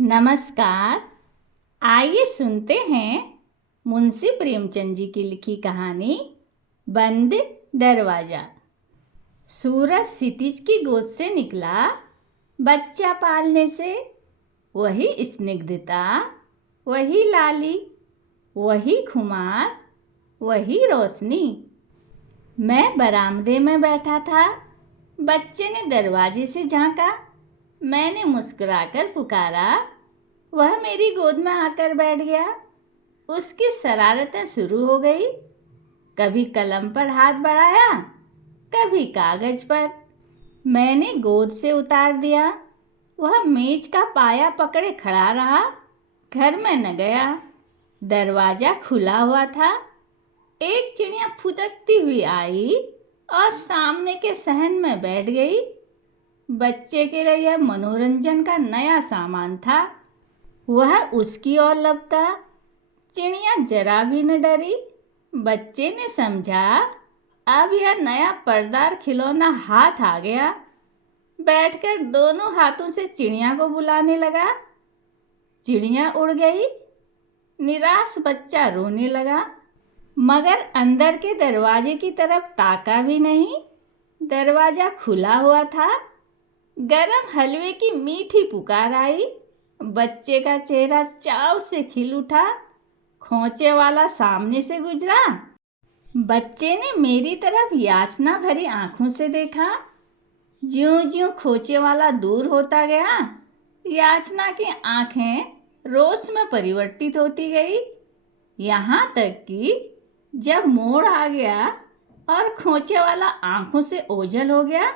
नमस्कार। आइए सुनते हैं मुंशी प्रेमचंद जी की लिखी कहानी बंद दरवाजा। सूरज क्षितिज की गोद से निकला बच्चा पालने से। वही स्निग्धता, वही लाली, वही खुमार, वही रोशनी। मैं बरामदे में बैठा था। बच्चे ने दरवाजे से झांका। मैंने मुस्कुराकर पुकारा। वह मेरी गोद में आकर बैठ गया। उसकी शरारतें शुरू हो गई। कभी कलम पर हाथ बढ़ाया, कभी कागज पर। मैंने गोद से उतार दिया। वह मेज का पाया पकड़े खड़ा रहा। घर में न गया। दरवाजा खुला हुआ था। एक चिड़िया फुदकती हुई आई और सामने के सहन में बैठ गई। बच्चे के लिए यह मनोरंजन का नया सामान था। वह उसकी ओर लपका। चिड़िया जरा भी न डरी। बच्चे ने समझा अब यह नया पर्दार खिलौना हाथ आ गया। बैठकर दोनों हाथों से चिड़िया को बुलाने लगा। चिड़िया उड़ गई। निराश बच्चा रोने लगा, मगर अंदर के दरवाजे की तरफ ताका भी नहीं। दरवाजा खुला हुआ था। गरम हलवे की मीठी पुकार आई। बच्चे का चेहरा चाव से खिल उठा। खोंचे वाला सामने से गुजरा। बच्चे ने मेरी तरफ याचना भरी आंखों से देखा। ज्यों-ज्यों खोचे वाला दूर होता गया, याचना की आंखें रोष में परिवर्तित होती गई। यहाँ तक कि जब मोड़ आ गया और खोचे वाला आंखों से ओझल हो गया,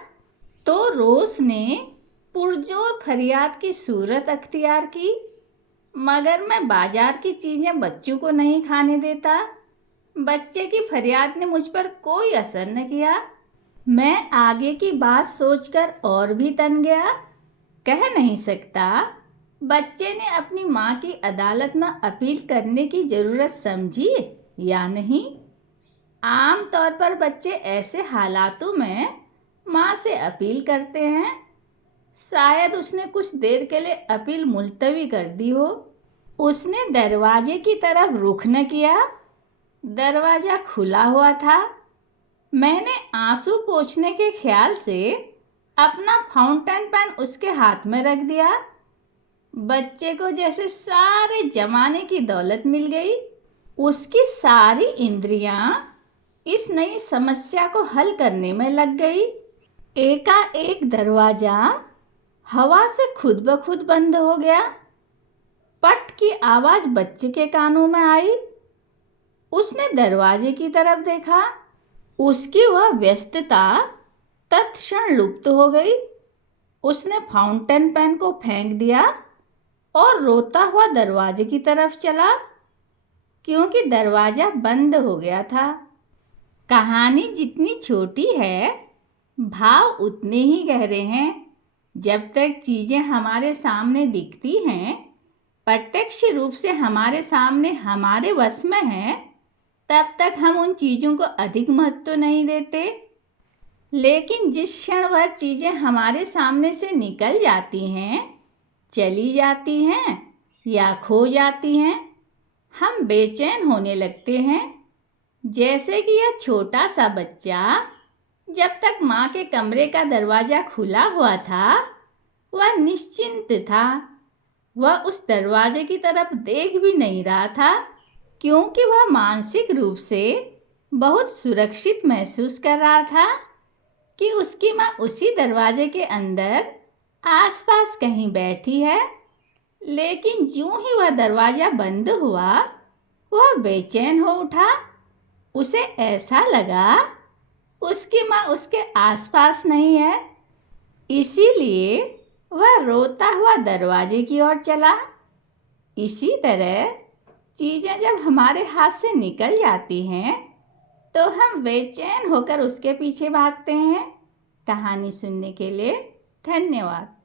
तो रोष ने पुरजोर फरियाद की सूरत अख्तियार की। मगर मैं बाजार की चीजें बच्चों को नहीं खाने देता। बच्चे की फरियाद ने मुझ पर कोई असर न किया। मैं आगे की बात सोचकर और भी तन गया। कह नहीं सकता बच्चे ने अपनी माँ की अदालत में अपील करने की जरूरत समझी या नहीं। आम तौर पर बच्चे ऐसे हालातों में माँ से अपील करते हैं। शायद उसने कुछ देर के लिए अपील मुलतवी कर दी हो। उसने दरवाजे की तरफ रुख न किया। दरवाजा खुला हुआ था। मैंने आंसू पोंछने के ख्याल से अपना फाउंटेन पेन उसके हाथ में रख दिया। बच्चे को जैसे सारे जमाने की दौलत मिल गई। उसकी सारी इंद्रियां इस नई समस्या को हल करने में लग गई। एकाएक दरवाजा हवा से खुद ब खुद बंद हो गया। पट की आवाज बच्चे के कानों में आई। उसने दरवाजे की तरफ देखा। उसकी वह व्यस्तता तत्क्षण लुप्त हो गई। उसने फाउंटेन पेन को फेंक दिया और रोता हुआ दरवाजे की तरफ चला, क्योंकि दरवाजा बंद हो गया था। कहानी जितनी छोटी है, भाव उतने ही गहरे हैं। जब तक चीजें हमारे सामने दिखती हैं, प्रत्यक्ष रूप से हमारे सामने हमारे वश में हैं, तब तक हम उन चीज़ों को अधिक महत्व नहीं देते। लेकिन जिस क्षण वह चीज़ें हमारे सामने से निकल जाती हैं, चली जाती हैं या खो जाती हैं, हम बेचैन होने लगते हैं। जैसे कि यह छोटा सा बच्चा जब तक माँ के कमरे का दरवाज़ा खुला हुआ था, वह निश्चिंत था। वह उस दरवाजे की तरफ देख भी नहीं रहा था, क्योंकि वह मानसिक रूप से बहुत सुरक्षित महसूस कर रहा था कि उसकी माँ उसी दरवाजे के अंदर आसपास कहीं बैठी है। लेकिन यूं ही वह दरवाज़ा बंद हुआ, वह बेचैन हो उठा। उसे ऐसा लगा उसकी माँ उसके आसपास नहीं है। इसीलिए वह रोता हुआ दरवाजे की ओर चला। इसी तरह चीज़ें जब हमारे हाथ से निकल जाती हैं, तो हम बेचैन होकर उसके पीछे भागते हैं। कहानी सुनने के लिए धन्यवाद।